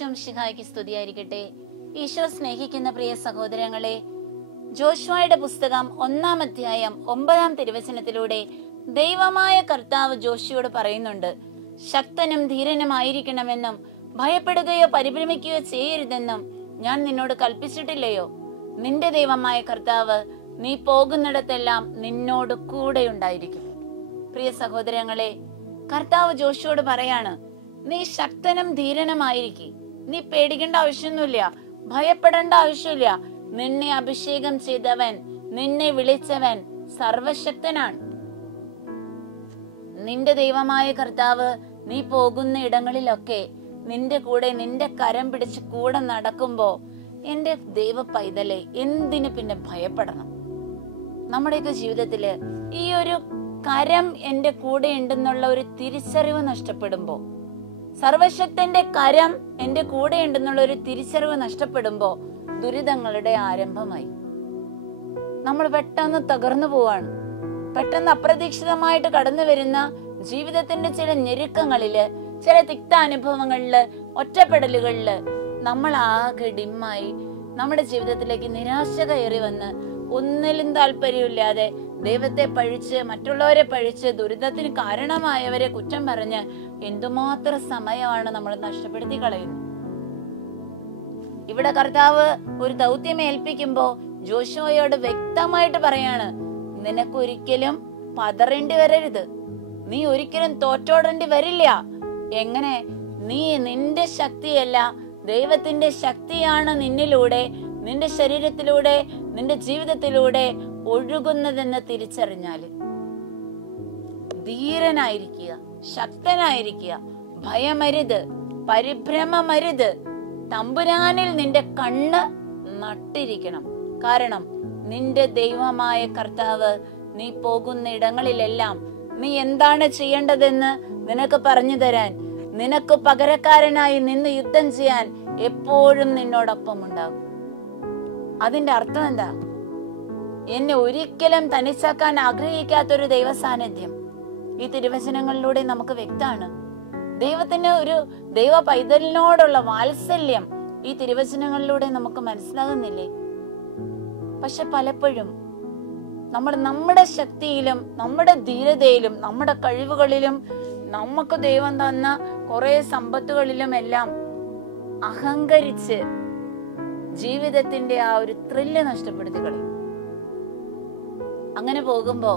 ഈശോ മിശിഹായ്ക്ക് സ്തുതിയായിരിക്കട്ടെ. ഈശോ സ്നേഹിക്കുന്ന പ്രിയ സഹോദരങ്ങളെ, ജോഷുവയുടെ പുസ്തകം 1-ാം അധ്യായം 9-ാം തിരുവചനത്തിലൂടെ ദൈവമായ കർത്താവ് ജോഷുവയോട് പറയുന്നുണ്ട്, ശക്തനും ധീരനുമായിരിക്കണമെന്നും ഭയപ്പെടുകയോ പരിഭ്രമിക്കുകയോ ചെയ്യരുതെന്നും ഞാൻ നിന്നോട് കൽപ്പിച്ചിട്ടില്ലയോ? നിന്റെ ദൈവമായ കർത്താവ് നീ പോകുന്നിടത്തെല്ലാം നിന്നോട് കൂടെ ഉണ്ടായിരിക്കും. പ്രിയ സഹോദരങ്ങളെ, കർത്താവ് ജോഷുവയോട് പറയാണ്, നീ ശക്തനും ധീരനുമായിരിക്കും. നീ പേടിക്കേണ്ട ആവശ്യമൊന്നുമില്ല, ഭയപ്പെടേണ്ട ആവശ്യമില്ല. നിന്നെ അഭിഷേകം ചെയ്തവൻ, നിന്നെ വിളിച്ചവൻ സർവശക്തനാണ്. നിന്റെ ദൈവമായ കർത്താവ് നീ പോകുന്ന ഇടങ്ങളിലൊക്കെ നിന്റെ കൂടെ, നിന്റെ കരം പിടിച്ച് കൂടെ നടക്കുമ്പോ എന്റെ ദൈവ പൈതലെ എന്തിനു പിന്നെ ഭയപ്പെടണം? നമ്മുടെയൊക്കെ ജീവിതത്തില് ഈ ഒരു കരം എന്റെ കൂടെ ഉണ്ടെന്നുള്ള ഒരു തിരിച്ചറിവ് നഷ്ടപ്പെടുമ്പോ, സർവശക്തന്റെ കരം എന്റെ കൂടെ ഉണ്ടെന്നുള്ള ഒരു തിരിച്ചറിവ് നഷ്ടപ്പെടുമ്പോ ദുരിതങ്ങളുടെ ആരംഭമായി. നമ്മൾ പെട്ടെന്ന് തകർന്നു പോവാണ്. പെട്ടെന്ന് അപ്രതീക്ഷിതമായിട്ട് കടന്നു വരുന്ന ജീവിതത്തിന്റെ ചില ഞെരുക്കങ്ങളില്, ചില തിക്ത അനുഭവങ്ങളില്, ഒറ്റപ്പെടലുകളില് നമ്മൾ ആകെ ഡിമ്മായി നമ്മുടെ ജീവിതത്തിലേക്ക് നിരാശ കയറി വന്ന് ഒന്നിലും താല്പര്യമില്ലാതെ ദൈവത്തെ പഴിച്ച്, മറ്റുള്ളവരെ പഴിച്ച്, ദുരിതത്തിന് കാരണമായവരെ കുറ്റം പറഞ്ഞ് എന്തുമാത്രം സമയമാണ് നമ്മൾ നഷ്ടപ്പെടുത്തി കളയുന്നത്. ഇവിടെ കർത്താവ് ഒരു ദൗത്യം ഏൽപ്പിക്കുമ്പോ ജോഷുവയോട് വ്യക്തമായിട്ട് പറയാണ്, നിനക്കൊരിക്കലും പതറേണ്ടി വരരുത്, നീ ഒരിക്കലും തോറ്റോടേണ്ടി വരില്ല. എങ്ങനെ? നീ നിന്റെ ശക്തിയല്ല, ദൈവത്തിന്റെ ശക്തിയാണ് നിന്നിലൂടെ, നിന്റെ ശരീരത്തിലൂടെ, നിന്റെ ജീവിതത്തിലൂടെ ഒഴുകുന്നതെന്ന് തിരിച്ചറിഞ്ഞാല് ധീരനായിരിക്കുക, ശക്തനായിരിക്കുക, ഭയമരുത്, പരിഭ്രമമരുത്. തമ്പുരാനിൽ നിന്റെ കണ്ണ് നട്ടിരിക്കണം. കാരണം നിന്റെ ദൈവമായ കർത്താവ് നീ പോകുന്ന ഇടങ്ങളിലെല്ലാം നീ എന്താണ് ചെയ്യേണ്ടതെന്ന് നിനക്ക് പറഞ്ഞു തരാൻ, നിനക്ക് പകരക്കാരനായി നിന്ന് യുദ്ധം ചെയ്യാൻ എപ്പോഴും നിന്നോടൊപ്പം ഉണ്ടാകും. അതിന്റെ അർത്ഥം എന്താ? എന്നെ ഒരിക്കലും തനിച്ചാക്കാൻ ആഗ്രഹിക്കാത്തൊരു ദൈവ സാന്നിധ്യം ഈ തിരുവചനങ്ങളിലൂടെ നമുക്ക് വ്യക്തമാണ്. ദൈവത്തിന് ഒരു ദൈവ പൈതലിനോടുള്ള വാത്സല്യം ഈ തിരുവചനങ്ങളിലൂടെ നമുക്ക് മനസ്സിലാകുന്നില്ലേ? പക്ഷെ പലപ്പോഴും നമ്മൾ നമ്മുടെ ശക്തിയിലും, നമ്മുടെ ധീരതയിലും, നമ്മുടെ കഴിവുകളിലും, നമുക്ക് ദൈവം തന്ന കുറെ സമ്പത്തുകളിലും എല്ലാം അഹങ്കരിച്ച് ജീവിതത്തിന്റെ ആ ഒരു ത്രില്ല് നഷ്ടപ്പെടുത്തി കളയും. അങ്ങനെ പോകുമ്പോ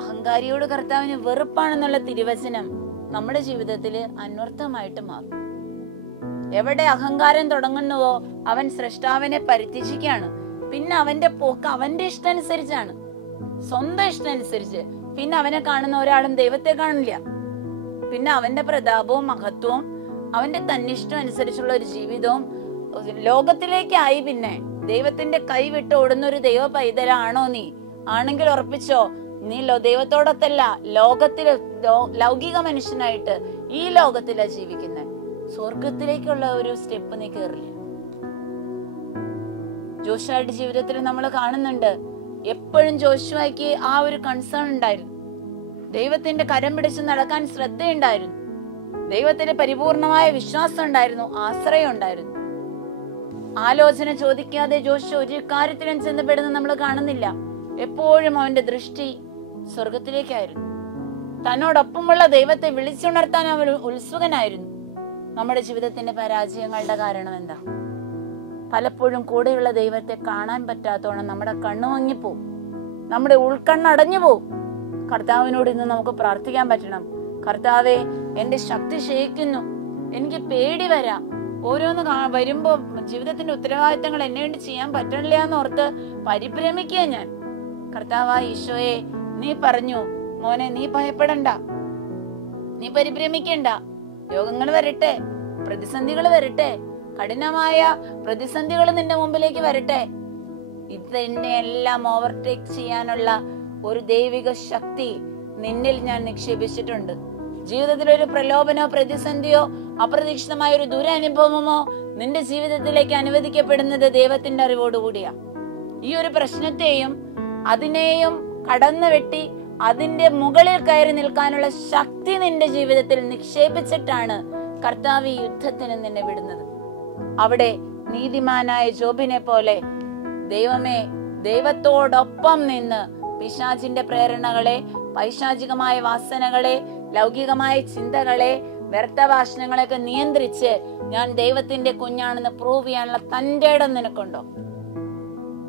അഹങ്കാരിയോട് കർത്താവിന് വെറുപ്പാണെന്നുള്ള തിരുവചനം നമ്മുടെ ജീവിതത്തിൽ അന്വർത്ഥമായിട്ട് മാറും. എവിടെ അഹങ്കാരം തുടങ്ങുന്നുവോ അവൻ സ്രഷ്ടാവിനെ പരിത്യജിക്കുകയാണ്. പിന്നെ അവന്റെ പോക്ക് അവന്റെ ഇഷ്ടമനുസരിച്ചാണ്, സ്വന്തം ഇഷ്ടമനുസരിച്ച്. പിന്നെ അവനെ കാണുന്ന ഒരാളും ദൈവത്തെ കാണില്ല. പിന്നെ അവന്റെ പ്രതാപവും മഹത്വവും അവന്റെ തന്നിഷ്ടം അനുസരിച്ചുള്ള ഒരു ജീവിതവും ലോകത്തിലേക്കായി. പിന്നെ ദൈവത്തിന്റെ കൈ വിട്ട് ഓടുന്ന ഒരു ദൈവ പൈതലാണോ നീ? ആണെങ്കിൽ ഉറപ്പിച്ചോ, നീ ദൈവത്തോടൊത്തല്ല, ലോകത്തില് ലൗകിക മനുഷ്യനായിട്ട് ഈ ലോകത്തിലാ ജീവിക്കുന്നത്. സ്വർഗത്തിലേക്കുള്ള ഒരു സ്റ്റെപ്പ് നീ കേറില്ല. ജോഷുവയുടെ ജീവിതത്തിൽ നമ്മൾ കാണുന്നുണ്ട്, എപ്പോഴും ജോഷുവയ്ക്ക് ആ ഒരു കൺസേൺ ഉണ്ടായിരുന്നു. ദൈവത്തിന്റെ കരം പിടിച്ച് നടക്കാൻ ശ്രദ്ധയുണ്ടായിരുന്നു, ദൈവത്തിന്റെ പരിപൂർണമായ വിശ്വാസം ഉണ്ടായിരുന്നു, ആശ്രയം ഉണ്ടായിരുന്നു. ആലോചന ചോദിക്കാതെ ജോഷു ഒരു കാര്യത്തിലും ചെന്നപ്പെടുന്ന നമ്മൾ കാണുന്നില്ല. എപ്പോഴും അവന്റെ ദൃഷ്ടി സ്വർഗത്തിലേക്കായിരുന്നു. തന്നോടൊപ്പമുള്ള ദൈവത്തെ വിളിച്ചുണർത്താൻ അവൻ ഉത്സുകനായിരുന്നു. നമ്മുടെ ജീവിതത്തിന്റെ പരാജയങ്ങളുടെ കാരണം എന്താ? പലപ്പോഴും കൂടെയുള്ള ദൈവത്തെ കാണാൻ പറ്റാത്തോണം നമ്മുടെ കണ്ണു മങ്ങിപ്പോവും, നമ്മുടെ ഉൾക്കണ്ണടഞ്ഞു പോവും. കർത്താവിനോട് ഇന്ന് നമുക്ക് പ്രാർത്ഥിക്കാൻ പറ്റണം, കർത്താവെ, എന്റെ ശക്തി ക്ഷയിക്കുന്നു, എനിക്ക് പേടി വരാം, ഓരോന്ന് വരുമ്പോ ജീവിതത്തിന്റെ ഉത്തരവാദിത്തങ്ങൾ എന്നെ വേണ്ടി ചെയ്യാൻ പറ്റില്ല എന്നോർത്ത് പരിഭ്രമിക്കുക ഞാൻ. കർത്താവായ ഈശോയെ, നീ പറഞ്ഞു, മോനെ, നീ ഭയപ്പെടണ്ട, നീ പരിഭ്രമിക്കണ്ട. രോഗങ്ങൾ വരട്ടെ, പ്രതിസന്ധികൾ വരട്ടെ, കഠിനമായ പ്രതിസന്ധികൾ നിന്റെ മുമ്പിലേക്ക് വരട്ടെ, ഇതിനെ എല്ലാം ഓവർടേക്ക് ചെയ്യാനുള്ള ഒരു ദൈവിക ശക്തി നിന്നിൽ ഞാൻ നിക്ഷേപിച്ചിട്ടുണ്ട്. ജീവിതത്തിൽ ഒരു പ്രലോഭനോ പ്രതിസന്ധിയോ അപ്രതീക്ഷിതമായ ഒരു ദുരനുഭവമോ നിന്റെ ജീവിതത്തിലേക്ക് അനുവദിക്കപ്പെടുന്നത് ദൈവത്തിന്റെ അറിവോടുകൂടിയാ. ഈ ഒരു പ്രശ്നത്തെയും അതിനെയും കടന്നു വെട്ടി അതിന്റെ മുകളിൽ കയറി നിൽക്കാനുള്ള ശക്തി നിന്റെ ജീവിതത്തിൽ നിക്ഷേപിച്ചിട്ടാണ് കർത്താവ് ഈ യുദ്ധത്തിന് നിന്നെ വിടുന്നത്. അവിടെ നീതിമാനായ ജോബിനെ പോലെ ദൈവമേ, ദൈവത്തോടൊപ്പം നിന്ന് പിശാചിന്റെ പ്രേരണകളെ, പൈശാചികമായ വാസനകളെ, ലൗകികമായ ചിന്തകളെ, വ്യർത്ഥഭാഷണങ്ങളെയൊക്കെ നിയന്ത്രിച്ച് ഞാൻ ദൈവത്തിന്റെ കുഞ്ഞാണെന്ന് പ്രൂവ് ചെയ്യാനുള്ള തന്റെ ഇടം നിനക്കുണ്ടോ?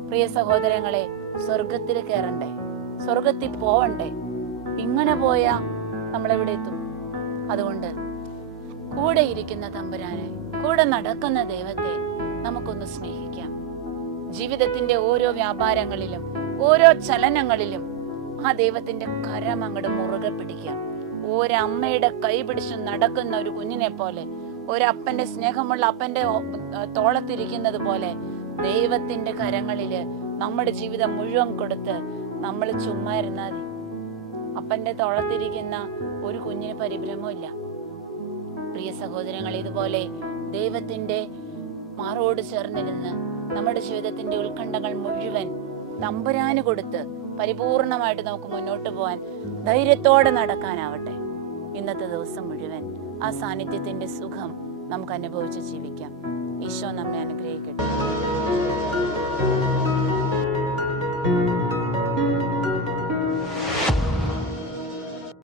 പ്രിയ സഹോദരങ്ങളെ, സ്വർഗത്തിൽ കയറണ്ടേ, സ്വർഗത്തിൽ പോവണ്ടേ? ഇങ്ങനെ പോയാ നമ്മളെവിടെ എത്തും? അതുകൊണ്ട് കൂടെ ഇരിക്കുന്ന തമ്പുരാനെ, കൂടെ നടക്കുന്ന ദൈവത്തെ നമുക്കൊന്ന് സ്നേഹിക്കാം. ജീവിതത്തിന്റെ ഓരോ വ്യാപാരങ്ങളിലും ഓരോ ചലനങ്ങളിലും ആ ദൈവത്തിന്റെ കരം അങ്ങോട്ട് മുറുകെ പിടിക്കാം. ഒരമ്മയുടെ കൈ പിടിച്ച് നടക്കുന്ന ഒരു കുഞ്ഞിനെ പോലെ, ഒരപ്പന്റെ സ്നേഹമുള്ള അപ്പന്റെ തോളത്തിരിക്കുന്നത് പോലെ ദൈവത്തിന്റെ കരങ്ങളില് നമ്മുടെ ജീവിതം മുഴുവൻ കൊടുത്ത് നമ്മൾ ചുമ്മാ ഇരുന്നാൽ മതി. അപ്പന്റെ തോളത്തിരിക്കുന്ന ഒരു കുഞ്ഞിന് പരിഭ്രമമില്ല. പ്രിയ സഹോദരങ്ങൾ, ഇതുപോലെ ദൈവത്തിന്റെ മാറോട് ചേർന്നിരുന്ന് നമ്മുടെ ജീവിതത്തിന്റെ ഉത്കണ്ഠകൾ മുഴുവൻ തമ്പുരാന് കൊടുത്ത് പരിപൂർണമായിട്ട് നമുക്ക് മുന്നോട്ട് പോകാൻ ധൈര്യത്തോടെ നടക്കാനാവട്ടെ. ഇന്നത്തെ ദിവസം മുഴുവൻ ആ സാന്നിധ്യത്തിന്റെ സുഖം നമുക്ക് അനുഭവിച്ച് ജീവിക്കാം. ഈശോ നമ്മെ അനുഗ്രഹിക്കട്ടെ.